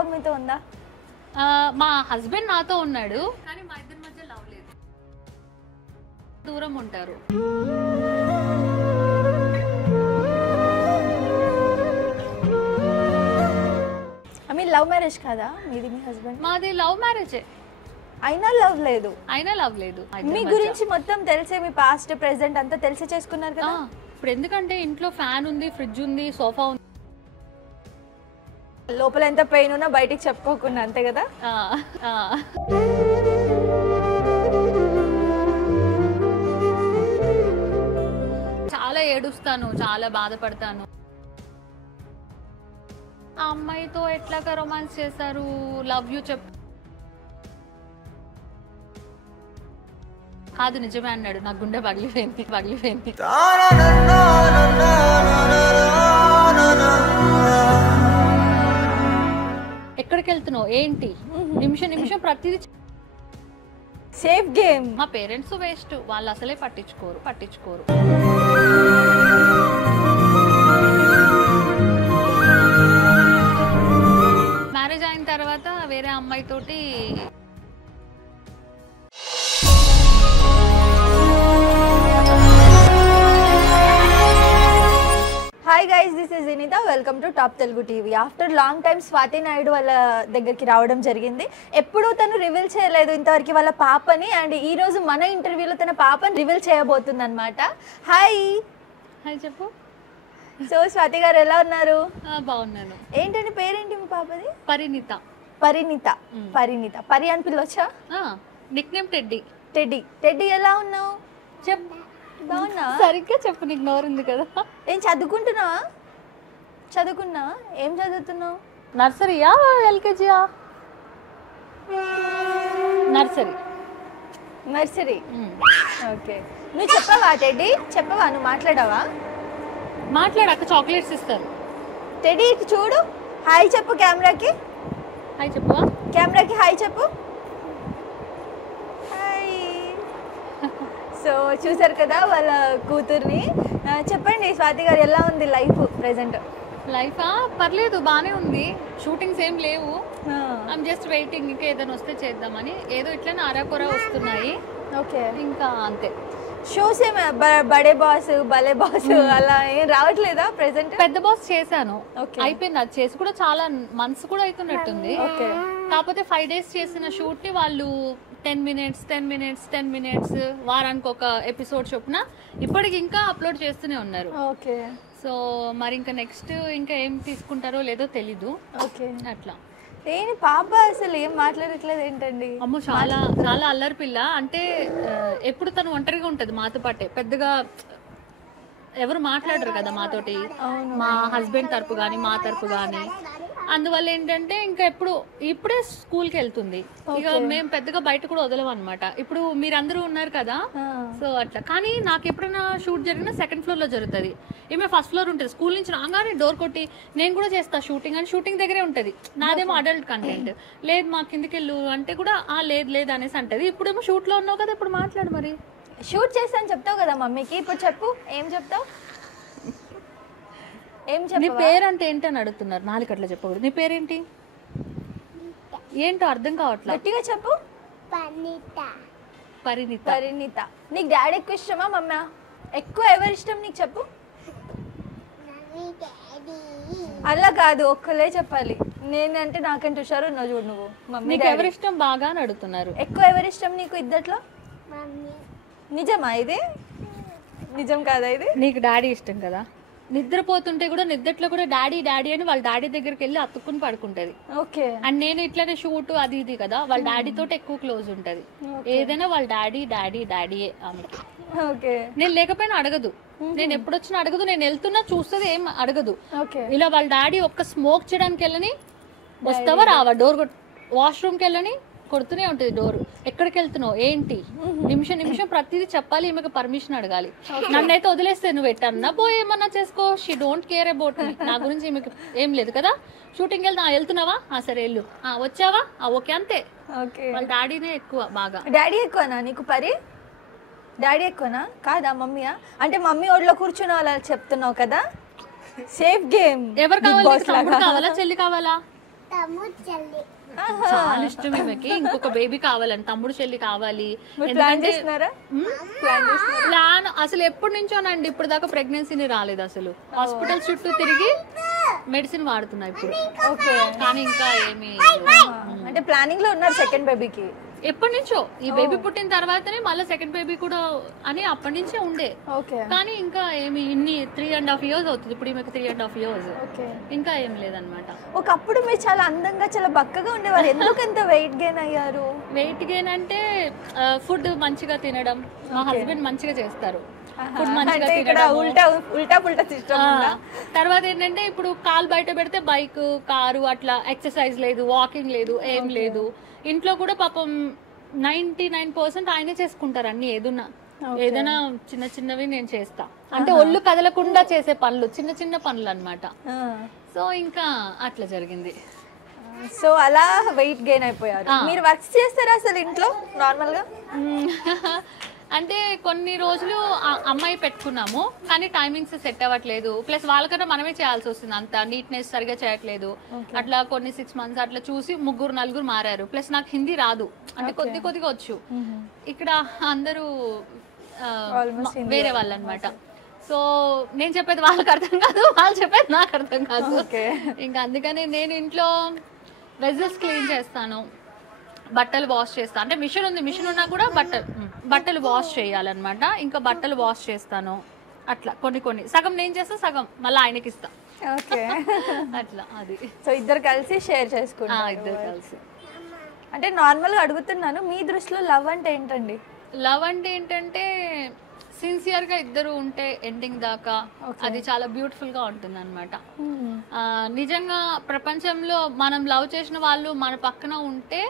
Love మీతో ఉందా? మా హస్బెండ్ నాతో ఉన్నాడు కానీ మా ఇద్దరి మధ్య లవ్ లేదు, దూరం ఉంటారు. లవ్ మ్యారేజ్ కదా మీది? మీ హస్బెండ్? మాది లవ్ మ్యారేజే, అయినా లవ్ లేదు. మీ గురించి మొత్తం తెలిసే, మీ పాస్ట్ ప్రెసెంట్ అంతా తెలిసి చేసుకున్నారు కదా. ఇప్పుడు ఎందుకంటే ఇంట్లో ఫ్యాన్ ఉంది, ఫ్రిడ్జ్ ఉంది, సోఫా ఉంది, లోపల ఎంత పెయిన్ ఉన్నా బయటికి చెప్పుకోకుండా, అంతే కదా. చాలా ఏడుస్తాను, చాలా బాధపడతాను. ఆ అమ్మాయితో ఎట్లాగా రొమాన్స్ చేశారు, లవ్ యూ కాదు నిజమే అన్నాడు, నా గుండె పగిలిపోయింది. ఎక్కడికి వెళ్తున్నావు ఏంటి, నిమిషం ప్రతిదీ సేఫ్ గేమ్. మా పేరెంట్స్ వేస్ట్, వాళ్ళు అసలే పట్టించుకోరు. మ్యారేజ్ అయిన తర్వాత వేరే అమ్మాయితోటి hi guys, this is Vineetha. Welcome to top Telugu TV. After long time Swathi Naidu వాళ్ళ దగ్గరికి రావడం జరిగింది. ఎప్పుడూ తను రివీల్ చేయలేదు ఇంతవరకు వాళ్ళ పాపని, అండ్ ఈ రోజు మన ఇంటర్వ్యూలో తన పాపని రివీల్ చేయబోతుంది అనమాట. హాయ్ చెప్పు. సో స్వాతి గారు ఎలా ఉన్నారు? బాగున్నాను. ఏంటండి పేరేంటి మీ పాపది? పరిణిత. పరి అని పిల్లొచ్చా? Nick name teddy. టెడ్డీ ఎలా ఉన్నావు? చెప్పు. బాగున్నా? సరిగ్గా చెప్పు, నీకు నోరుంది కదా. ఏం చదువుకుంటున్నావా? ఏం చదువుతున్నావు? నర్సరీయా ఎల్కేజీయా? నర్సరీ. ఓకే. నువ్వు చెప్పవా టెడ్డీ? నువ్వు మాట్లాడావా? మాట్లాడాక చాక్లెట్స్ ఇస్తారు. టెడ్డీ చూడు, హాయ్ చెప్పు కెమెరాకి. హాయ్ చెప్పవా? కెమెరాకి హాయ్ చెప్పు. హాయ్. సో చూసారు కదా వాళ్ళ కూతుర్ని. చెప్పండి స్వాతి గారు, ఎలా ఉంది లైఫ్ ప్రెసెంట్? లైఫా పర్లేదు, బానే ఉంది. షూటింగ్స్ ఏం లేవు, ఐఎమ్ జస్ట్ వెయిటింగ్. ఇంకా ఏదైనా వస్తే చేద్దామని. ఏదో ఇట్లా ఆరాకొరా వస్తున్నాయి. ఓకే, ఇంకా అంతే. షోస్ ఏమే బడే బాస్, భలే బాస్ అలా ఏం రావట్లేదా ప్రెసెంట్? పెద్ద బాస్ చేశాను, అయిపోయింది. అది చేసి కూడా చాలా మంత్స్ కూడా అవుతున్నట్టుంది. కాకపోతే 5 days చేసిన షూట్ ని వాళ్ళు 10 minutes వారానికి ఒక ఎపిసోడ్ చొప్పున ఇప్పటికి ఇంకా అప్లోడ్ చేస్తూనే ఉన్నారు. ఓకే. సో మరి ఇంకా నెక్స్ట్ ఇంకా ఏం తీసుకుంటారో లేదో తెలీదు. ఓకే, అట్లా. ఏంటి పాప అసలు ఏం మాట్లాడట్లేదు ఏంటండి? అమ్మో, చాలా చాలా అల్లరి పిల్ల. అంటే ఎప్పుడు తను ఒంటరిగా ఉంటది మాతో పాటే, పెద్దగా ఎవరు మాట్లాడరు కదా మాతోటి, మా హస్బెండ్ తరపు కానీ మా తరపు కానీ. అందువల్ల ఏంటంటే ఇంకా ఇప్పుడే స్కూల్కి వెళ్తుంది. ఇక మేము పెద్దగా బయట కూడా వదలం అనమాట. ఇప్పుడు మీరందరూ ఉన్నారు కదా, సో అట్లా. కానీ నాకు ఎప్పుడైనా షూట్ జరిగినా 2nd floor లో జరుగుతుంది, ఈమె 1st floor ఉంటుంది. స్కూల్ నుంచి రాగానే డోర్ కొట్టి నేను కూడా చేస్తా షూటింగ్ అని, షూటింగ్ దగ్గరే ఉంటుంది. నాదేమో అడల్ట్ కంటెంట్. లేదు మా కిందకి వెళ్ళు అంటే కూడా లేదు అనేసి అంటది. ఇప్పుడేమో షూట్లో ఉన్నావు కదా, ఇప్పుడు మాట్లాడు. మరి షూట్ చేస్తాను చెప్తావు కదా మమ్మీకి, ఇప్పుడు చెప్పు ఏం చెప్తావు? నీ పేరు అంటే ఏంటని అడుగుతున్నారు. 4 గంటల చెప్పకూడదు. నీ పేరేంటి? ఏంటో అర్థం కావట్లేదు, గట్టిగా చెప్పు. పరిణిత. నీకు డాడీ ఎక్కువ ఇష్టమా మమ్మీ ఎక్కువ? ఎవరు ఇష్టం నీకు చెప్పు. అలా కాదు, ఒక్కలే చెప్పాలి. నేనంటే నాకంటే హుషారు ఉన్నావు చూడు నువ్వు. నీకు ఎవరి ఇష్టం బాగా అని అడుగుతున్నారు. ఎక్కువ ఎవరి ఇష్టం నీకు ఇద్దట్లో? నిజమా ఇది? నిజం కాదా ఇది? నీకు డాడీ ఇష్టం కదా. నిద్రపోతుంటే కూడా నిద్రలో కూడా డాడీ అని వాళ్ళ డాడీ దగ్గరికి వెళ్ళి అతుక్కుని పడుకుంటది. ఓకే. అండ్ నేను ఇట్లానే షూట్ అది ఇది కదా, వాళ్ళ డాడీ తోటి ఎక్కువ క్లోజ్ ఉంటది. ఏదైనా వాళ్ళ డాడీయే ఆమెకి. ఓకే. నేను లేకపోయినా అడగదు, నేను ఎప్పుడొచ్చినా అడగదు, నేను వెళ్తున్నా చూస్తుంది, ఏం అడగదు. ఇలా వాళ్ళ డాడీ ఒక్క స్మోక్ చేయడానికి వెళ్ళని వస్తావా రావా, డోర్ వాష్రూమ్కి వెళ్ళని కొడుతూనే ఉంటుంది డోర్. ఎక్కడికి వెళ్తున్నావు ఏంటి, నిమిషం ప్రతిదీ చెప్పాలి. ఈమెకు పర్మిషన్ అడగాలి. నన్నైతే వదిలేస్తే నువ్వు ఎట్టన్నా పోయి ఏమన్నా చేసుకో, she don't care about me. నా గురించి ఈమెకు ఏం లేదు కదా. షూటింగ్ వెళ్తున్నావా, సరే వెళ్ళు. వచ్చావా, ఓకే, అంతే. వాళ్ళ డాడీనే ఎక్కువ బాగా. డాడీ ఎక్కువనా నీకు? డాడీ ఎక్కువనా కాదా మమ్మీయా? అంటే మమ్మీ ఒళ్ళో కూర్చుని అలా చెప్తున్నావు కదా. Safe game. ఎవరు కావాలి? తమ్ముడు కావాలా, చెల్లి కావాలా? చాలా ఇష్టం ఈమెకి. ఇంకొక బేబీ కావాలని, తమ్ముడు చెల్లి కావాలి. ప్లాన్ చేస్తున్నారా? ప్లాన్ అసలు ఎప్పటి నుంచోనండి, ఇప్పుడు దాకా ప్రెగ్నెన్సీని రాలేదు. అసలు హాస్పిటల్ చుట్టూ తిరిగి మెడిసిన్ వాడుతున్నా ఇప్పుడు. ఓకే, కానీ ఇంకా ఏమి అంటే ప్లానింగ్ లో ఉన్నారు సెకండ్ బేబీకి? ఎప్పటి నుంచో, ఈ బేబీ పుట్టిన తర్వాతనే మళ్ళీ సెకండ్ బేబీ కూడా అని అప్పటి నుంచే ఉండే. ఓకే, కానీ ఇంకా ఏమి ఇన్ని 3.5 years అవుతుంది ఇప్పుడు ఈమెకు. 3.5 years ఓకే, ఇంకా ఏం లేదనమాట. ఒకప్పుడు మీరు చాలా అందంగా చాలా బక్కగా ఉండేవారు, ఎందుకు ఎంత వెయిట్ గెయిన్ అయ్యారు? వెయిట్ గెయిన్ అంటే ఫుడ్ మంచిగా తినడం, మా హస్బెండ్ మంచిగా చేస్తారు, ఫుడ్ మంచిగా తినడం. ఉల్టా పుల్టా సిస్టమ్. తర్వాత ఏంటంటే ఇప్పుడు కాలు బయట పెడితే బైక్, కారు, అట్లా ఎక్సర్సైజ్ లేదు, వాకింగ్ లేదు, ఏం లేదు. ఇంట్లో కూడా పాపం 99% ఆయనే చేసుకుంటారు అన్ని. ఏదైనా చిన్న చిన్నవి నేను చేస్తా, అంటే ఒళ్ళు కదలకుండా చేసే పనులు, చిన్న చిన్న పనులు అన్నమాట. సో ఇంకా అట్లా జరిగింది. సో అలా వెయిట్ గెయిన్ అయిపోయారు. మీరు వర్క్స్ చేస్తారా అసలు ఇంట్లో నార్మల్ గా? అంటే కొన్ని రోజులు అమ్మాయి పెట్టుకున్నాము, కానీ టైమింగ్స్ సెట్ అవ్వట్లేదు. ప్లస్ వాళ్ళకన్నా మనమే చేయాల్సి వస్తుంది, అంత నీట్నెస్ సరిగా చేయట్లేదు. అట్లా కొన్ని 6 months అట్లా చూసి 3-4 మారారు. ప్లస్ నాకు హిందీ రాదు, అంటే కొద్దిగా వచ్చు. ఇక్కడ అందరూ వేరే వాళ్ళు అనమాట. సో నేను చెప్పేది వాళ్ళకి అర్థం కాదు, వాళ్ళు చెప్పేది నాకు అర్థం కాదు. ఇంకా అందుకని నేను ఇంట్లో వెజల్స్ క్లీన్ చేస్తాను, బట్టలు వాష్ చేస్తాను. అంటే మిషన్ ఉంది, మిషన్ ఉన్నా కూడా బట్టలు వాష్ చేయాలన్నమాట. ఇంకా బట్టలు వాష్ చేస్తాను. అట్లా కొన్ని సగం నేను చేస్తా, సగం మళ్ళీ ఆయనకి ఇస్తా. ఓకే, అట్లా అది. సో ఇద్దరు కలిసి షేర్ చేసుకుంటారు. ఇద్దరు కలిసి. అంటే నార్మల్ గా అడుగుతున్నాను, మీ దృష్టిలో లవ్ అంటే ఏంటండి? లవ్ అంటే ఏంటంటే సిన్సియర్ గా ఇద్దరు ఉంటే ఎండింగ్ దాకా, అది చాలా బ్యూటిఫుల్ గా ఉంటుంది అనమాట. నిజంగా ప్రపంచంలో మనం లవ్ చేసిన వాళ్ళు మన పక్కన ఉంటే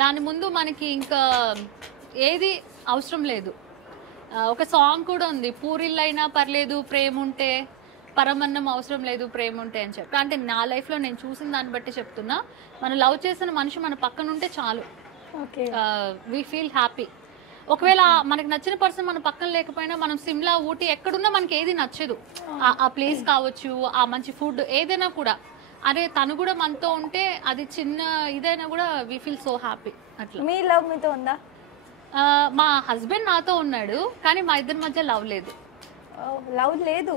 దాని ముందు మనకి ఇంకా ఏది అవసరం లేదు. ఒక సాంగ్ కూడా ఉంది, పూరిల్లైనా పర్లేదు ప్రేమ ఉంటే, పరమన్నం అవసరం లేదు ప్రేమ ఉంటే అని చెప్పి. అంటే నా లైఫ్లో నేను చూసిన దాన్ని బట్టి చెప్తున్నా, మనం లవ్ చేసిన మనిషి మన పక్కన ఉంటే చాలు, వీ ఫీల్ హ్యాపీ. ఒకవేళ మనకు నచ్చిన పర్సన్ మన పక్కన లేకపోయినా, మనం సిమ్లా, ఊటీ ఎక్కడున్నా మనకి ఏది నచ్చదు, ఆ ప్లేస్ కావచ్చు, ఆ మంచి ఫుడ్ ఏదైనా కూడా, అరే తను కూడా మనతో ఉంటే అది చిన్న ఇదైనా కూడా వి ఫీల్ సో హ్యాపీ. అట్లా. మీ లవ్ మీతో ఉందా? మా హస్బెండ్ నాతో ఉన్నాడు, కానీ మా ఇద్దరి మధ్య లవ్ లేదు. లవ్ లేదు?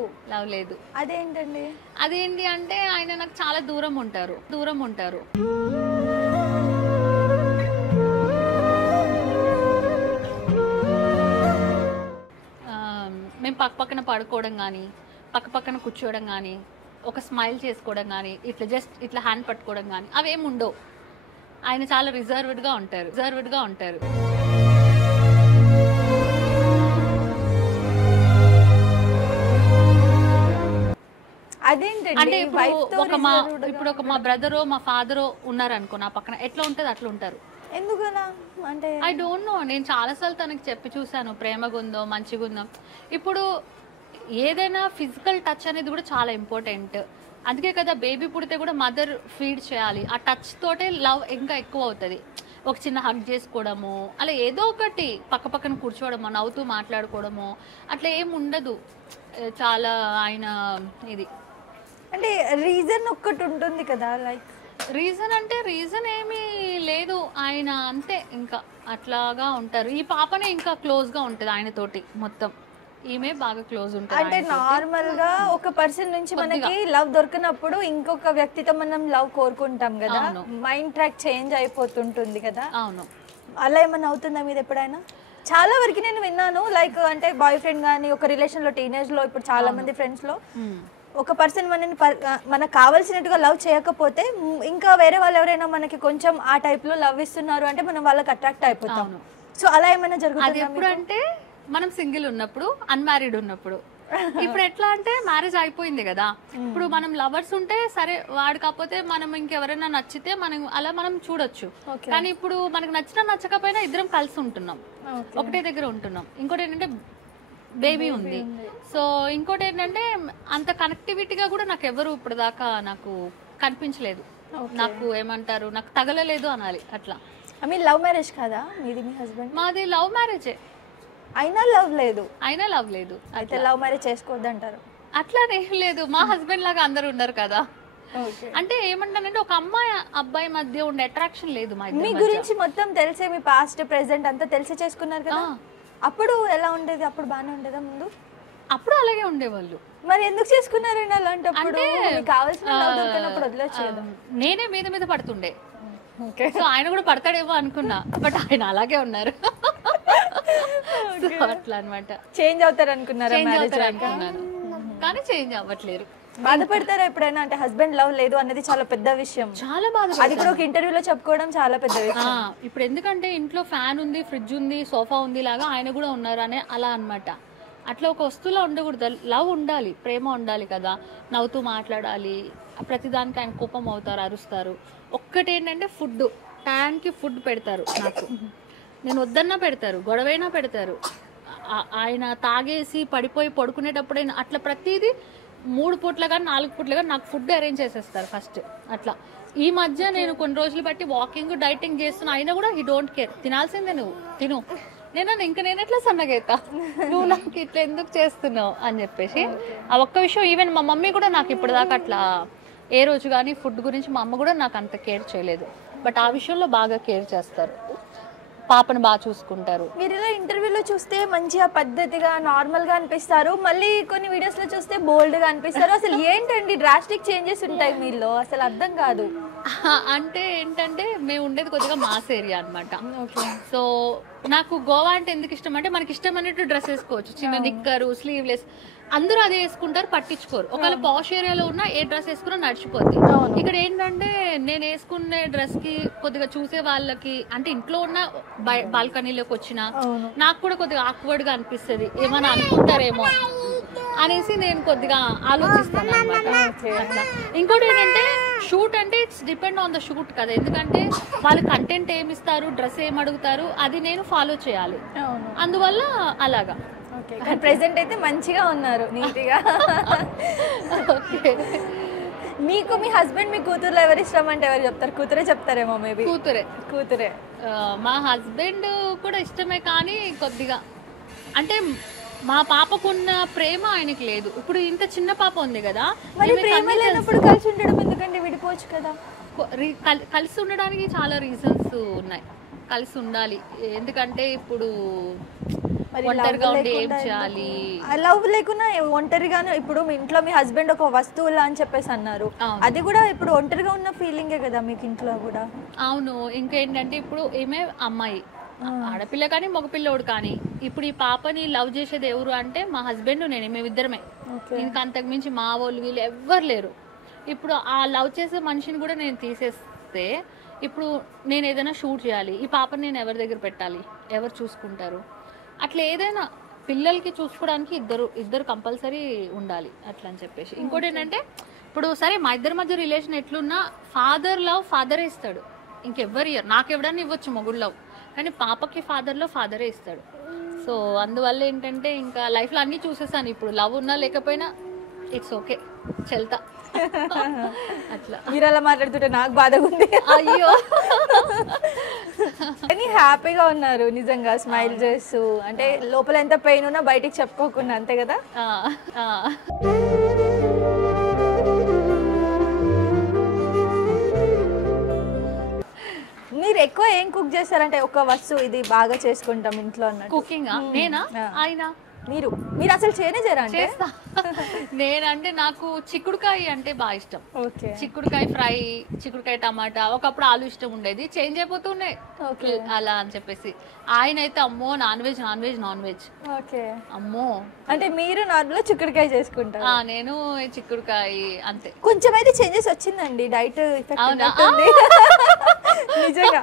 అదేంటండి? అదేంటి అంటే ఆయన నాకు చాలా దూరం ఉంటారు. మేము పక్కన పడుకోవడం కానీ, పక్కన కూర్చోవడం కానీ, ఒక స్మైల్ చేసుకోవడం కానీ, ఇట్లా హ్యాండ్ పట్టుకోవడం కానీ అవేం ఉండవు. ఆయన చాలా రిజర్వ్డ్గా ఉంటారు. అంటే ఇప్పుడు ఒక మా బ్రదరో మా ఫాదరో ఉన్నారనుకో నా పక్కన, ఎట్లా ఉంటుంది అట్లా ఉంటారు. ఎందుకలా అంటే ఐ డోంట్ నో. నేను చాలాసార్లు తనకి చెప్పి చూసాను, ప్రేమగా ఉందో మంచిగా ఉందో. ఇప్పుడు ఏదైనా ఫిజికల్ టచ్ అనేది కూడా చాలా ఇంపార్టెంట్. అందుకే కదా బేబీ పుడితే కూడా మదర్ ఫీడ్ చేయాలి. ఆ టచ్ తోటే లవ్ ఇంకా ఎక్కువ అవుతుంది. ఒక చిన్న హగ్ చేసుకోవడము, అలా ఏదో ఒకటి పక్కన కూర్చోవడము, నవ్వుతూ మాట్లాడుకోవడము, అట్లా ఏం ఉండదు. చాలా ఆయన ఇది అంటే రీజన్ ఒక్కటి ఉంటుంది కదా, లైక్ రీజన్ అంటే రీజన్ ఏమీ లేదు. ఆయన అంతే ఇంకా అట్లాగా ఉంటారు. ఈ పాపనే ఇంకా క్లోజ్ గా ఉంటది ఆయనతోటి మొత్తం. ఈమె బాగా క్లోజ్ ఉంటుంది. అంటే నార్మల్ గా ఒక పర్సన్ నుంచి మనకి లవ్ దొరికినప్పుడు ఇంకొక వ్యక్తితో మనం లవ్ కోరుకుంటాం కదా, మైండ్ ట్రాక్ చేంజ్ అయిపోతుంటుంది కదా. అవును. అలా ఏమన్నా అవుతుందా మీరు ఎప్పుడైనా? చాలా వరకు నేను విన్నాను, లైక్ అంటే బాయ్ ఫ్రెండ్ కానీ ఒక రిలేషన్ లో, టీనేజ్ లో, ఇప్పుడు చాలా మంది ఫ్రెండ్స్ లో ఒక పర్సన్ మనకు కావాల్సినట్టుగా లవ్ చేయకపోతే ఇంకా వేరే వాళ్ళు ఎవరైనా మనకి కొంచెం ఆ టైప్ లో లవ్ ఇస్తున్నారు అంటే మనం వాళ్ళకి అట్రాక్ట్ అయిపోతాం. సో అలా ఏమైనా జరుగుతుంది? ఎప్పుడు అంటే మనం సింగిల్ ఉన్నప్పుడు, అన్మ్యారీడ్ ఉన్నప్పుడు. ఇప్పుడు ఎట్లా అంటే మ్యారేజ్ అయిపోయింది కదా, ఇప్పుడు మనం లవర్స్ ఉంటే సరే, వాడు కాకపోతే మనం ఇంకెవరైనా నచ్చితే మనం చూడొచ్చు. కానీ ఇప్పుడు మనకు నచ్చకపోయినా ఇద్దరం కలిసి ఉంటున్నాం, ఒకటే దగ్గర ఉంటున్నాం. ఇంకోటి ఏంటంటే బేబీ ఉంది. సో ఇంకోటి ఏంటంటే అంత కనెక్టివిటీగా కూడా నాకు ఎవరు ఇప్పుడు దాకా నాకు కనిపించలేదు. నాకు ఏమంటారు, నాకు తగలలేదు అనాలి అట్లా. మీ లవ్ మ్యారేజ్ కదా మీది? మీ హస్బెండ్? మాది లవ్ మ్యారేజే. అయినా లవ్ లేదు? అయితే లవ్ మ్యారేజ్ చేసుకోవద్దు అంటారు? అట్లానే లేదు, మా హస్బెండ్ లాగా అందరు ఉన్నారు కదా. అంటే ఏమంటానంటే ఒక అమ్మాయి అబ్బాయి మధ్య ఉండే అట్రాక్షన్ లేదు మా మీ గురించి మొత్తం తెలిసే, మీ పాస్ట్ ప్రెసెంట్ అంతా తెలిసి చేసుకున్నారు కదా. అప్పుడు ఎలా ఉండేది? అప్పుడు బాగానే ఉండేదా ముందు? అప్పుడు అలాగే ఉండేవాళ్ళు. మరి ఎందుకు చేసుకున్నారండి అలాంటప్పుడు? కావాల్సిన దొరికినప్పుడు వదిలేచ్చు కదా. నేనే మీద మీద పడుతుండే, సో ఆయన కూడా పడతాడేమో అనుకున్నా, బట్ ఆయన అలాగే ఉన్నారు. అట్లా అనమాట. చేంజ్ అవుతారు అనుకున్నారా? అనుకున్నాను కానీ చేంజ్ అవ్వట్లేరు. బాధపడతారా ఎప్పుడైనా? అంటే హస్బెండ్ లవ్ లేదు అనేది చాలా పెద్ద విషయం. చాలా బాధ. అది కూడా ఒక ఇంటర్వ్యూలో చెప్పుకోవడం చాలా పెద్ద విషయం. ఇప్పుడు ఎందుకంటే ఇంట్లో ఫ్యాన్ ఉంది, ఫ్రిడ్జ్ ఉంది, సోఫా ఉంది లాగా ఆయన కూడా ఉన్నారు అనే అలా అనమాట. అట్లా ఒక వస్తువులో ఉండకూడదు. లవ్ ఉండాలి, ప్రేమ ఉండాలి కదా, నవ్వుతూ మాట్లాడాలి. ప్రతిదానికి ఆయన కోపం అవుతారు, అరుస్తారు. ఒక్కటేంటంటే ఫుడ్, టైంకి ఫుడ్ పెడతారు నాకు. నేను వద్దన్నా పెడతారు, గొడవైనా పెడతారు. ఆయన తాగేసి పడిపోయి పడుకునేటప్పుడైనా అట్లా ప్రతిదీ 3 పూట్ల కానీ 4 పూట్ల కానీ నాకు ఫుడ్ అరేంజ్ చేసేస్తారు ఫస్ట్. అట్లా ఈ మధ్య నేను కొన్ని రోజులు బట్టి వాకింగ్ డైటింగ్ చేస్తున్నా, అయినా కూడా హీ డోంట్ కేర్. తినాల్సిందే, నువ్వు తిను. నేను ఎట్లా సన్నగైతా, నువ్వు నాకు ఇట్లా ఎందుకు చేస్తున్నావు అని చెప్పేసి ఆ ఒక్క విషయం. ఈవెన్ మా మమ్మీ కూడా నాకు ఇప్పటిదాకా అట్లా ఏ రోజు కానీ ఫుడ్ గురించి మా అమ్మ కూడా నాకు అంత కేర్ చేయలేదు. బట్ ఆ విషయంలో బాగా కేర్ చేస్తారు, పాపను బాగా చూసుకుంటారు. మీరు ఇలా ఇంటర్వ్యూలో చూస్తే మంచిగా పద్ధతిగా నార్మల్ గా అనిపిస్తారు, మళ్ళీ కొన్ని వీడియోస్ లో చూస్తే బోల్డ్ గా అనిపిస్తారు. అసలు ఏంటండి డ్రాస్టిక్ చేంజెస్ ఉంటాయి మీలో? అసలు అర్థం కాదు. అంటే ఏంటంటే మేము ఉండేది కొద్దిగా మాస్ ఏరియా అనమాట. సో నాకు గోవా అంటే ఎందుకు ఇష్టం అంటే మనకి ఇష్టం అన్నట్టు డ్రెస్ వేసుకోవచ్చు. చిన్న నిక్కరు, స్లీవ్లెస్, అందరూ అదే వేసుకుంటారు, పట్టించుకోరు. ఒకవేళ పాష్ ఏరియాలో ఉన్న ఏ డ్రెస్ వేసుకున్నా నడిచిపోద్ది. ఇక్కడ ఏంటంటే నేను వేసుకునే డ్రెస్ కి కొద్దిగా చూసే వాళ్ళకి, అంటే ఇంట్లో ఉన్న బాల్కనీలోకి వచ్చినా నాకు కూడా కొద్దిగా ఆక్వర్డ్ గా అనిపిస్తుంది, ఏమైనా అనుకుంటారేమో అనేసి నేను కొద్దిగా ఆలోచిస్తాను అనమాట. అట్లా ఇంకోటి ఏంటంటే షూట్ అంటే it's depend on the shoot కదా, ఎందుకంటే వాళ్ళు కంటెంట్ ఏమి ఇస్తారు, డ్రెస్ ఏమి అడుగుతారు, అది నేను ఫాలో చేయాలి. అందువల్ల అలాగా. ప్రెసెంట్ అయితే మంచిగా ఉన్నారు, నీట్గా. మీకు మీ హస్బెండ్, మీ కూతురులో ఎవరు ఇష్టం అంటే ఎవరు చెప్తారు? కూతురే చెప్తారేమో మేబీ. కూతురే. మా హస్బెండ్ కూడా ఇష్టమే, కానీ కొద్దిగా అంటే మా పాపకున్న ప్రేమ ఆయనకి లేదు. ఇప్పుడు ఇంత చిన్న పాప ఉంది కదా, మరి ప్రేమ లేనప్పుడు కలిసి ఉండడం ఎందుకంటే? విడిపోవచ్చు కదా. కలిసి ఉండడానికి చాలా రీజన్స్ ఉన్నాయి. కలిసి ఉండాలి, ఎందుకంటే ఇప్పుడు ఒంటరిగా ఉండి ఏం చేయాలి? లవ్ లేకున్నా ఒంటరిగానే. ఇప్పుడు మీ ఇంట్లో మీ హస్బెండ్ ఒక వస్తువులా అని చెప్పేసి అన్నారు, అది కూడా ఇప్పుడు ఒంటరిగా ఉన్న ఫీలింగే కదా మీకు ఇంట్లో కూడా. అవును. ఇంకేంటంటే ఇప్పుడు ఏమే అమ్మాయి, ఆడపిల్ల కానీ మగపిల్లోడు కానీ, ఇప్పుడు ఈ పాపని లవ్ చేసేది ఎవరు అంటే మా హస్బెండ్, నేను, మేమిద్దరమే. ఇంకా అంతకు మించి మా వాళ్ళు వీళ్ళు ఎవ్వరు లేరు. ఇప్పుడు ఆ లవ్ చేసే మనిషిని కూడా నేను తీసేస్తే, ఇప్పుడు నేను ఏదైనా షూట్ చేయాలి, ఈ పాపని నేను ఎవరి దగ్గర పెట్టాలి, ఎవరు చూసుకుంటారు? అట్లా ఏదైనా పిల్లలకి చూసుకోవడానికి ఇద్దరు కంపల్సరీ ఉండాలి అట్లా అని చెప్పేసి. ఇంకోటి ఏంటంటే ఇప్పుడు సరే మా ఇద్దరి మధ్య రిలేషన్ ఎట్లున్నా ఫాదర్ లవ్ ఫాదరే ఇస్తాడు, ఇంకెవ్వరు ఇయ్యరు. నాకు ఎవడన్నా ఇవ్వచ్చు మొగుడు లవ్, కానీ పాపకి ఫాదర్ లవ్ ఫాదరే ఇస్తాడు. సో అందువల్ల ఏంటంటే ఇంకా లైఫ్లో అన్నీ చూసేసాను. ఇప్పుడు లవ్ ఉన్నా లేకపోయినా ఇట్స్ ఓకే, చెల్తా. అట్లా మీరు అలా మాట్లాడుతుంటే నాకు బాధగా ఉంది. అయ్యో, కానీ హ్యాపీగా ఉన్నారు నిజంగా, స్మైల్ చేస్తూ. అంటే లోపల ఎంత పెయిన్ ఉన్నా బయటికి చెప్పుకోకుండా, అంతే కదా. మీరు ఎక్కువ ఏం కుక్ చేస్తారంటే ఒక వస్తువు ఇది బాగా చేసుకుంటాం ఇంట్లో అన్నట్టు? కుకింగ్ నేనా ఆయన? మీరు అసలు చేయరా? అంటే నేనంటే నాకు చిక్కుడుకాయ అంటే బాగా ఇష్టం. చిక్కుడుకాయ ఫ్రై, చిక్కుడుకాయ టమాటా. ఒకప్పుడు ఆలు ఇష్టం ఉండేది, చేంజ్ అయిపోతున్నాయి అలా అని చెప్పేసి. ఆయన అయితే అమ్మో నాన్ వెజ్ అమ్మో. అంటే మీరు నార్మల్ చిక్కుడుకాయ చేసుకుంటారు? నేను చిక్కుడుకాయ అంతే. కొంచెం అయితే చేంజెస్ వచ్చిందండి, డైట్ నిజంగా.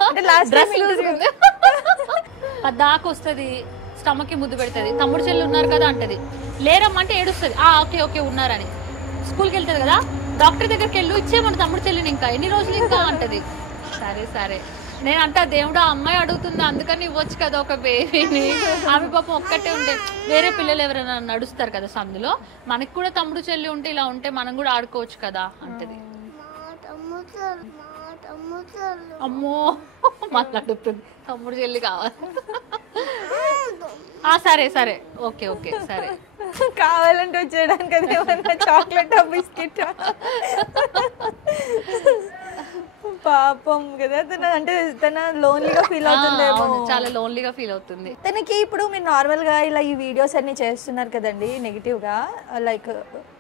పద్దాకు వస్తుంది, స్టమక్ కి ముద్దు పెడుతుంది, తమ్ముడు చెల్లి ఉన్నారు కదా అంటది, లేరమ్మంటే ఏడుస్తుంది. ఓకే ఉన్నారని. స్కూల్కి వెళ్తుంది కదా, డాక్టర్ దగ్గరికి వెళ్ళు, ఇచ్చేయమని తమ్ముడు చెల్లిని, ఇంకా ఎన్ని రోజులు ఇంకా అంటది. సరే నేను అంటా, దేవుడు ఆ అమ్మాయి అడుగుతుంది అందుకని ఇవ్వచ్చు కదా ఒక బేబీని. ఆమె పాపం ఒక్కటే ఉంటే, వేరే పిల్లలు ఎవరైనా నడుస్తారు కదా సందులో, మనకి కూడా తమ్ముడు చెల్లి ఉంటే ఇలా ఉంటే మనం కూడా ఆడుకోవచ్చు కదా అంటది. అమ్మో మాట్లాడుతుంది, తమ్ముడు చెల్లి కావాలి. సరే ఓకే సరే. కావాలంటే వచ్చేయడానికి అది ఏమన్నా చాక్లెట్ బిస్కెట్ పాపం కదా తన, అంటే తన లోన్లీగా ఫీల్ అవుతుందేమో. చాలా లోన్లీగా ఫీల్ అవుతుంది తనకి. ఇప్పుడు మీరు నార్మల్గా ఇలా ఈ వీడియోస్ అన్ని చేస్తున్నారు కదండి నెగిటివ్గా, లైక్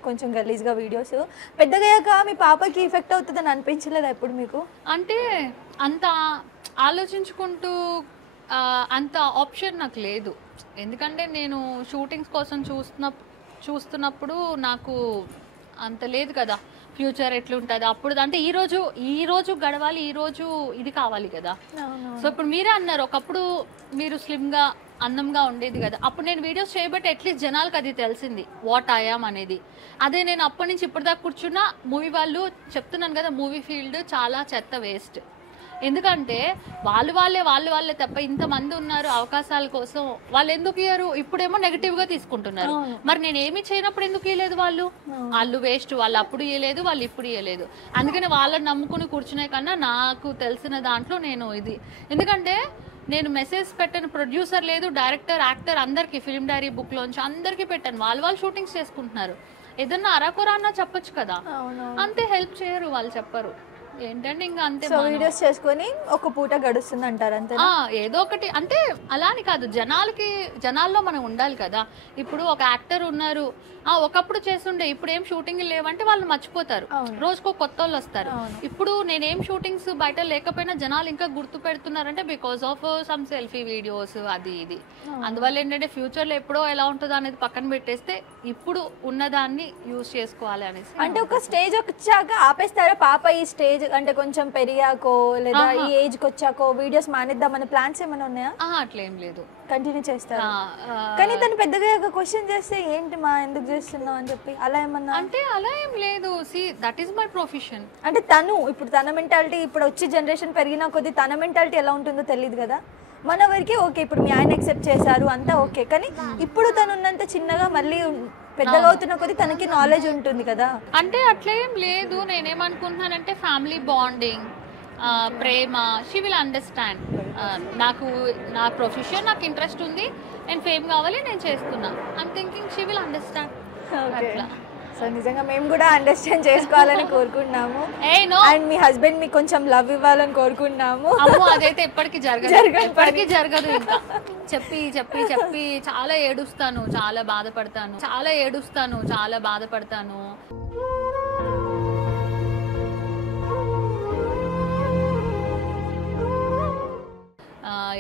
కొంచెం గలీజ్గా వీడియోస్, పెద్దగయ్యాక మీ పాపకి ఎఫెక్ట్ అవుతుందని అనిపించలేదా ఎప్పుడు మీకు? అంటే అంత ఆలోచించుకుంటూ అంత ఆప్షన్ నాకు లేదు. ఎందుకంటే నేను షూటింగ్స్ కోసం చూస్తున్నప్పుడు నాకు అంత లేదు కదా ఫ్యూచర్ ఎట్లుంటుంది అప్పుడు. అంటే ఈ రోజు గడవాలి, ఈ రోజు ఇది కావాలి కదా. సో ఇప్పుడు మీరే అన్నారు ఒకప్పుడు మీరు స్లిమ్గా అందంగా ఉండేది కదా, అప్పుడు నేను వీడియోస్ చేయబట్టి అట్లీస్ట్ జనాలకు అది తెలిసింది వాట్ ఐయామ్ అనేది. అదే నేను అప్పటి నుంచి ఇప్పటిదాకా కూర్చున్నా మూవీ వాళ్ళు చెప్తున్నాను కదా, మూవీ ఫీల్డ్ చాలా చెత్త వేస్ట్. ఎందుకంటే వాళ్ళే తప్ప ఇంతమంది ఉన్నారు అవకాశాల కోసం, వాళ్ళు ఎందుకు ఇయ్యరు? ఇప్పుడేమో నెగిటివ్ గా తీసుకుంటున్నారు. మరి నేను ఏమి చేయనప్పుడు ఎందుకు ఇయ్యలేదు? వాళ్ళు వేస్ట్, వాళ్ళు అప్పుడు ఇయ్యలేదు, వాళ్ళు ఇప్పుడు ఇయ్యలేదు. అందుకని వాళ్ళని నమ్ముకుని కూర్చునే కన్నా నాకు తెలిసిన దాంట్లో నేను ఇది, ఎందుకంటే నేను మెసేజ్ పెట్టాను, ప్రొడ్యూసర్ లేదు, డైరెక్టర్, యాక్టర్ అందరికి ఫిల్మ్ డైరీ బుక్ లోంచి అందరికి పెట్టాను. వాళ్ళు షూటింగ్స్ చేసుకుంటున్నారు. ఏదన్నా అరాకొరా అన్నా చెప్పొచ్చు కదా, అంతే హెల్ప్ చేయరు, వాళ్ళు చెప్పరు. ఏంటంటే ఇంకా అంతే, వీడియోస్ చేసుకొని ఒక పూట గడుస్తుంది అంటారు అంతే. ఏదో ఒకటి అంటే అలా అని కాదు, జనాల్లో మనం ఉండాలి కదా. ఇప్పుడు ఒక యాక్టర్ ఉన్నారు, ఒకప్పుడు చేస్తుండే, ఇప్పుడు ఏం షూటింగ్ లేవంటే వాళ్ళు మర్చిపోతారు, రోజుకో కొత్త వాళ్ళు వస్తారు. ఇప్పుడు నేనేం షూటింగ్స్ బయట లేకపోయినా జనాలు ఇంకా గుర్తు పెడుతున్నారంటే because of some selfie videos అది ఇది. అందువల్ల ఏంటంటే ఫ్యూచర్ లో ఎప్పుడో ఎలా ఉంటుందో అనేది పక్కన పెట్టేస్తే ఇప్పుడు ఉన్నదాన్ని యూజ్ చేసుకోవాలి అనేసి. అంటే ఒక స్టేజ్ వచ్చాక ఆపేస్తారా పాప? ఈ స్టేజ్ అంటే కొంచెం పెరిగాకో లేదా ఈ ఏజ్ కి వచ్చాకో వీడియోస్ మానేద్దామనే ప్లాన్స్ ఏమైనా ఉన్నాయా? అట్లేం లేదు, కంటిన్యూ చేస్తారు. కానీ తను పెద్దగా క్వశ్చన్ చేస్తే ఏంటి మా ఎందుకు చేస్తున్నావు అని చెప్పి అలా ఏమన్నా? అంటే అలా ఏం లేదు, see that is my profession. అంటే తన మెంటాలిటీ ఇప్పుడు వచ్చే జనరేషన్ పెరిగిన కొద్ది తన మెంటాలిటీ ఎలా ఉంటుందో తెలియదు కదా. మన వరకే ఓకే, ఇప్పుడు మీ ఆయన యాక్సెప్ట్ చేశారు అంతా ఓకే, కానీ ఇప్పుడు తను ఉన్నంత చిన్నగా మళ్ళీ పెద్దగా అవుతున్న కొద్ది తనకి నాలెడ్జ్ ఉంటుంది కదా. అంటే అట్లేం లేదు, నేనేమనుకుంటున్నానంటే ఫ్యామిలీ బాండింగ్, ప్రేమ, షీ విల్ అండర్స్టాండ్. నాకు నా ప్రొఫెషన్, నాకు ఇంట్రెస్ట్ ఉంది, నేను ఫేమ్ కావాలి, నేను చేస్తున్నా. I'm thinking she will understand. అట్లా. సో నిజంగా మేము కూడా అండర్స్టాండ్ చేసుకోవాలని కోరుకుంటున్నాము. అండ్ మీ హస్బెండ్ మీకు కొంచెం లవ్ ఇవ్వాలని కోరుకుంటున్నాము. అదైతే ఎప్పటికీ జరగదు. ఇంకా చెప్పి చాలా ఏడుస్తాను, చాలా బాధపడతాను.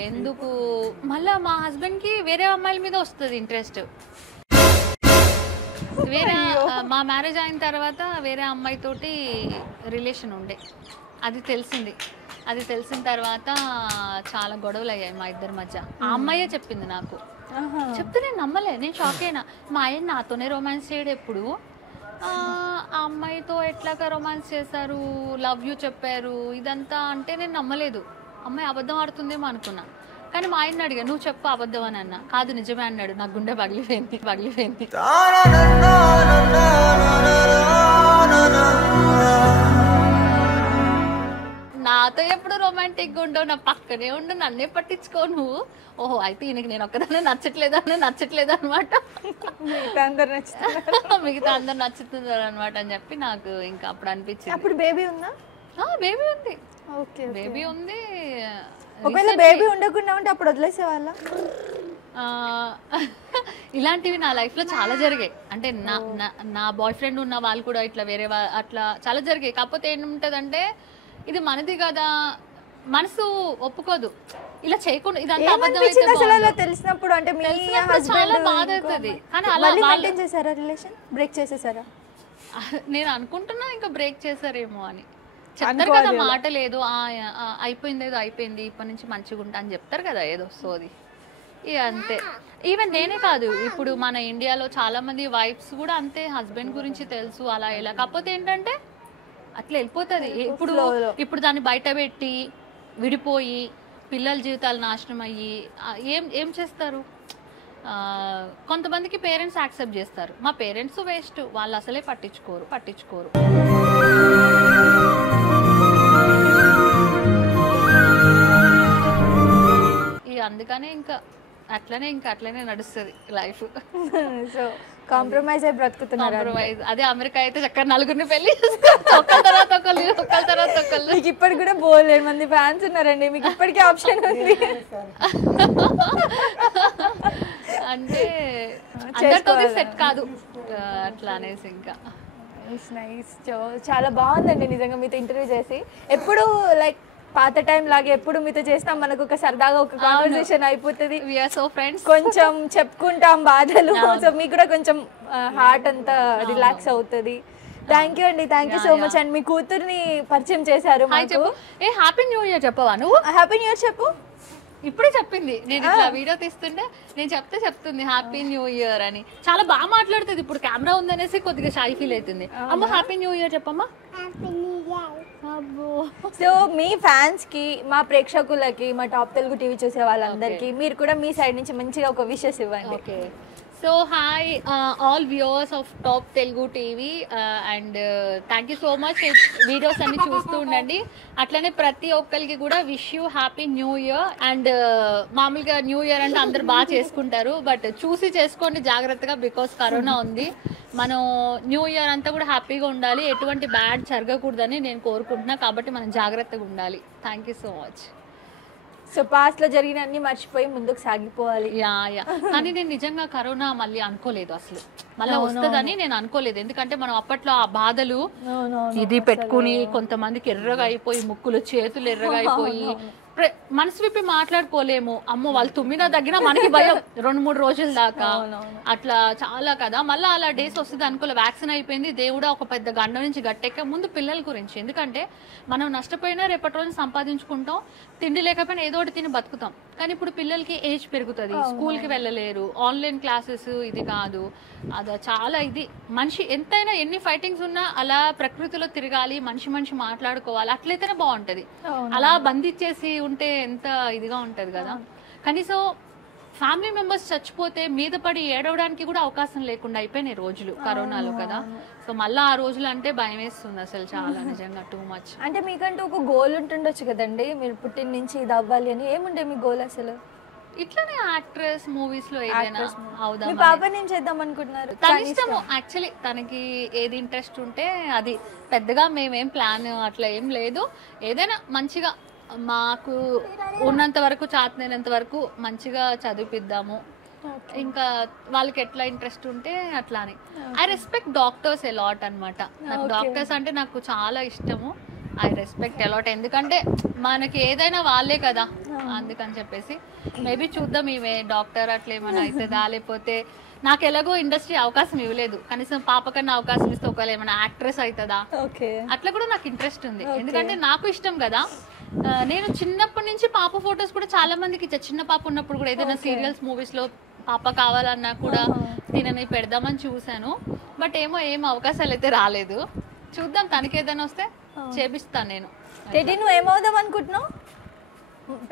ఎందుకు మళ్ళా మా హస్బెండ్ కి వేరే అమ్మాయిల మీద వస్తుంది ఇంట్రెస్ట్. మా మ్యారేజ్ అయిన తర్వాత వేరే అమ్మాయితోటి రిలేషన్ ఉండే, అది తెలిసిన తర్వాత చాలా గొడవలు అయ్యాయి మా ఇద్దరి మధ్య. ఆ అమ్మాయే చెప్పింది నాకు, చెప్తే నేను నమ్మలే, నేను షాక్ అయినా. మా ఆయన నాతోనే రొమాన్స్ చేయడు ఎప్పుడు, ఆ అమ్మాయితో ఎట్లాగా రొమాన్స్ చేశారు, లవ్ యూ చెప్పారు, ఇదంతా అంటే నేను నమ్మలేదు. అమ్మాయి అబద్ధం ఆడుతుందేమో అనుకున్నా. కానీ మా ఆయన అడిగా, నువ్వు చెప్పు అబద్ధం అని అన్నా. కాదు నిజమే అన్నాడు. నాకు గుండె పగిలిపోయింది. నాతో ఎప్పుడు రొమాంటిక్గా ఉండవు, నా పక్కనే ఉండు, నన్నే పట్టించుకో నువ్వు. ఓహో, అయితే ఈయనకి నేను ఒక్కదాన్ని నచ్చట్లేదు అనమాట, మిగతా అందరు నచ్చుతున్నారు అనమాట అని చెప్పి నాకు ఇంకా అప్పుడు అనిపించింది. అప్పుడు బేబీ ఉందా? బేబీ ఉంది. ఓకే, బేబీ ఉంది. ఒకవేళ బేబీ ఉండకుండా ఉంటే అప్పుడు వదిలేసేవాళ్ళ? ఇలాంటివి నా లైఫ్ లో చాలా జరిగాయి. అంటే నా బాయ్ ఫ్రెండ్ ఉన్న వాళ్ళు కూడా ఇట్లా వేరే అట్లా చాలా జరిగాయి. కాకపోతే ఏముంటదంటే ఇది మనది కదా, మనసు ఒప్పుకోదు ఇలా చేయకుండా. ఇదంతా అబద్ధం తెలిసినప్పుడు అంటే చాలా బాధ అవుతుంది. కానీ అలా చేసారా? రిలేషన్ బ్రేక్ చేసేసారా? నేను అనుకుంటున్నా ఇంకా బ్రేక్ చేశారేమో అని. చెప్తారు కదా మాటలు, ఏదో అయిపోయింది, ఇప్పటి నుంచి మంచిగా ఉంటా అని చెప్తారు కదా, ఏదో సోది. ఇక అంతే. ఈవెన్ నేనే కాదు, ఇప్పుడు మన ఇండియాలో చాలా మంది వైఫ్స్ కూడా అంతే, హస్బెండ్ గురించి తెలుసు అలా ఇలా, కాకపోతే ఏంటంటే అట్లా వెళ్ళిపోతుంది. ఇప్పుడు దాన్ని బయట పెట్టి విడిపోయి పిల్లల జీవితాలు నాశనం అయ్యి ఏం చేస్తారు? కొంతమందికి పేరెంట్స్ యాక్సెప్ట్ చేస్తారు, మా పేరెంట్స్ వేస్ట్, వాళ్ళు అసలే పట్టించుకోరు. అందుకనే ఇంకా అట్లనే నడుస్తుంది లైఫ్. సో కాంప్రమైజ్ అయి బ్రతుకుతున్నారు. కాంప్రమైజ్. అదే అమెరికా అయితే చక్కగా నలుగురిని పెళ్లి ఒక్కరి తర్వాత ఒకళ్ళు. మీకు ఇప్పటికి కూడా బోలేడు మంది ఫ్యాన్స్ ఉన్నారండి, మీకు ఇప్పటికీ ఆప్షన్ ఉంది. అంటే అందరితో సెట్ కాదు అట్లా అనేసి. ఇంకా నైస్. చాలా బాగుందండి నిజంగా మీతో ఇంటర్వ్యూ చేసి. ఎప్పుడు లైక్ పాత టైం లాగే ఎప్పుడు మీతో చేసినా మనకు ఒక సరదాగా ఒక కాన్వర్సేషన్ అయిపోతుంది. కొంచెం చెప్పుకుంటాం బాధలు, సో మీకు కూడా కొంచెం హార్ట్ అంతా రిలాక్స్ అవుతుంది. థ్యాంక్ యూ అండి, thank you so much. And మీ కూతుర్ని పరిచయం చేశారు. హ్యాపీ న్యూ ఇయర్ చెప్పవా నువ్వు? హ్యాపీ న్యూ ఇయర్ చెప్పు. ఇప్పుడే చెప్పింది, నేను ఇట్లా వీడియో తీస్తుంటే నేను చెప్తుంది హ్యాపీ న్యూ ఇయర్ అని. చాలా బాగా మాట్లాడుతుంది. ఇప్పుడు కెమెరా ఉందనేసి కొద్దిగా షై ఫీల్ అవుతుంది. అమ్మ హ్యాపీ న్యూ ఇయర్ చెప్పమ్మా. సో మీ ఫ్యాన్స్ కి, మా ప్రేక్షకులకి, మా టాప్ తెలుగు టీవీ చూసే వాళ్ళందరికీ మీరు కూడా మీ సైడ్ నుంచి మంచిగా ఒక విషెస్ ఇవ్వండి. Okay. So hi all viewers of top Telugu TV and thank you so much. Videos అన్ని చూస్తూ ఉండండి. అట్లనే ప్రతి ఒక్కరికి కూడా wish you happy new year. And మామూలుగా న్యూ ఇయర్ అంటే అందరు బాగా చేసుకుంటారు, బట్ చూసి చేసుకోండి జాగ్రత్తగా, బికాస్ కరోనా ఉంది. మనం న్యూ ఇయర్ అంతా కూడా హ్యాపీగా ఉండాలి, ఎటువంటి బ్యాడ్ జరగకూడదని నేను కోరుకుంటున్నా. కాబట్టి మనం జాగ్రత్తగా ఉండాలి. Thank you so much. So past లో జరిగిన అన్ని మర్చిపోయి ముందుకు సాగిపోవాలి. యా కానీ నేను నిజంగా కరోనా మళ్ళీ అనుకోలేదు, అసలు మళ్ళీ వస్తుందని నేను అనుకోలేదు. ఎందుకంటే మనం అప్పట్లో ఆ బాధలు ఇది పెట్టుకుని కొంతమందికి ఎర్రగా అయిపోయి, ముక్కులు చేతులు ఎర్రగా అయిపోయి, మనసు విప్పి మాట్లాడుకోలేము. అమ్మో వాళ్ళు తుమ్మినా తగ్గినా మనకి భయం 2-3 రోజుల దాకా అట్లా చాలా కదా. మళ్ళీ అలా డేస్ వస్తుంది అనుకోలే. వ్యాక్సిన్ అయిపోయింది, దేవుడా ఒక పెద్ద గండ నుంచి గట్టెక్క. ముందు పిల్లల గురించి, ఎందుకంటే మనం నష్టపోయినా రేపటి రోజు సంపాదించుకుంటాం, తిండి లేకపోయినా ఏదో ఒకటి తిని బతుకుతాం. కానీ ఇప్పుడు పిల్లలకి ఏజ్ పెరుగుతుంది, స్కూల్కి వెళ్ళలేరు, ఆన్లైన్ క్లాసెస్, ఇది కాదు అది చాలా ఇది. మనిషి ఎంతైనా ఎన్ని ఫైటింగ్స్ ఉన్నా అలా ప్రకృతిలో తిరగాలి, మనిషి మాట్లాడుకోవాలి, అట్లయితేనే బాగుంటది. అలా బంధించేసి ఉంటే ఎంత ఇదిగా ఉంటది కదా. కనీసం ఫ్యామిలీ మెంబర్స్ చచ్చిపోతే మీద పడి ఏడవడానికి కూడా అవకాశం లేకుండా అయిపోయినాయి రోజులు కరోనాలో కదా. సో మళ్ళీ ఆ రోజులు అంటే భయం వేస్తుంది అసలు, చాలా నిజంగా టూ మచ్. అంటే మీకంటూ ఒక గోల్ ఉంటుండొచ్చు కదండి, మీరు పుట్టిన నుంచి ఇది అవ్వాలి అని. ఏముండే మీ గోల్ అసలు? ఇట్లానే యాక్ట్రెస్, మూవీస్ లో ఏదైనా అవుదాం. మీ పాపని ఏం చేద్దాం అనుకుంటున్నారు? తన ఇష్టము యాక్చువల్లీ, తనకి ఏది ఇంట్రెస్ట్ ఉంటే అది. పెద్దగా మేమేం ప్లాన్ అట్లా ఏం లేదు. ఏదైనా మంచిగా మాకు ఉన్నంత వరకు, చాతనైనంత వరకు మంచిగా చదివిపిద్దాము. ఇంకా వాళ్ళకి ఎట్లా ఇంట్రెస్ట్ ఉంటే అట్లా అని. ఐ రెస్పెక్ట్ డాక్టర్స్ ఎలాట్ అనమాట. నాకు డాక్టర్స్ అంటే నాకు చాలా ఇష్టము. ఐ రెస్పెక్ట్ ఎలాట్, ఎందుకంటే మనకి ఏదైనా వాళ్ళే కదా, అందుకని చెప్పేసి. మేబీ చూద్దాం ఈమె డాక్టర్ అట్లా ఏమైనా అవుతుందా, లేకపోతే నాకు ఎలాగో ఇండస్ట్రీ అవకాశం ఇవ్వలేదు, కనీసం పాప కన్నా అవకాశం ఇస్తే ఒకవేళ ఏమైనా యాక్ట్రెస్ అవుతుందా అట్లా కూడా నాకు ఇంట్రెస్ట్ ఉంది. ఎందుకంటే నాకు ఇష్టం కదా. నేను చిన్నప్పటి నుంచి పాప ఫొటోస్ కూడా చాలా మందికి ఇచ్చా. చిన్న పాప ఉన్నప్పుడు కూడా ఏదైనా సీరియల్స్, మూవీస్ లో పాప కావాలన్నా కూడా తినని పెడదామని చూసాను. బట్ ఏం అవకాశాలు అయితే రాలేదు. చూద్దాం, తనకి ఏదైనా వస్తే చేపిస్తాను నేను. టెడ్డీ నువ్వు ఏమవుదాం అనుకుంటున్నావు?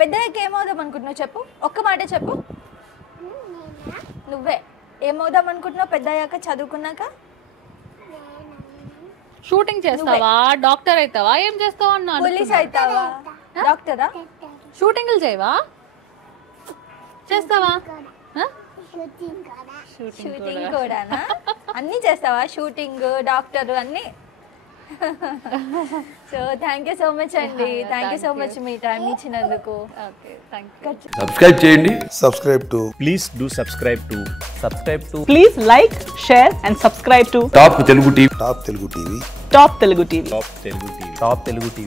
పెద్దయ్యాక ఏమవుదాం అనుకుంటున్నావు చెప్పు, ఒక్క మాట చెప్పు. నువ్వే ఏమవుదాం అనుకుంటున్నావు పెద్దయ్యాక, చదువుకున్నాక? షూటింగ్ చేస్తావా, డాక్టర్ అవుతావా, ఏం చేస్తావా అన్నా? పోలీస్ అవుతావా, డాక్టరా? షూటింగ్లు చేయవా, చేస్తావా? షూటింగ్ కూడానా? అన్ని చేస్తావా? షూటింగ్, డాక్టర్ అన్ని. So thank you so much అండి, థ్యాంక్ యూ సో మచ్ మీ టైం ఇచ్చినందుకు. సబ్స్క్రైబ్ చేయండి. Please do subscribe to. Please like, share and subscribe to top Telugu TV. Top Telugu TV. Top Telugu TV.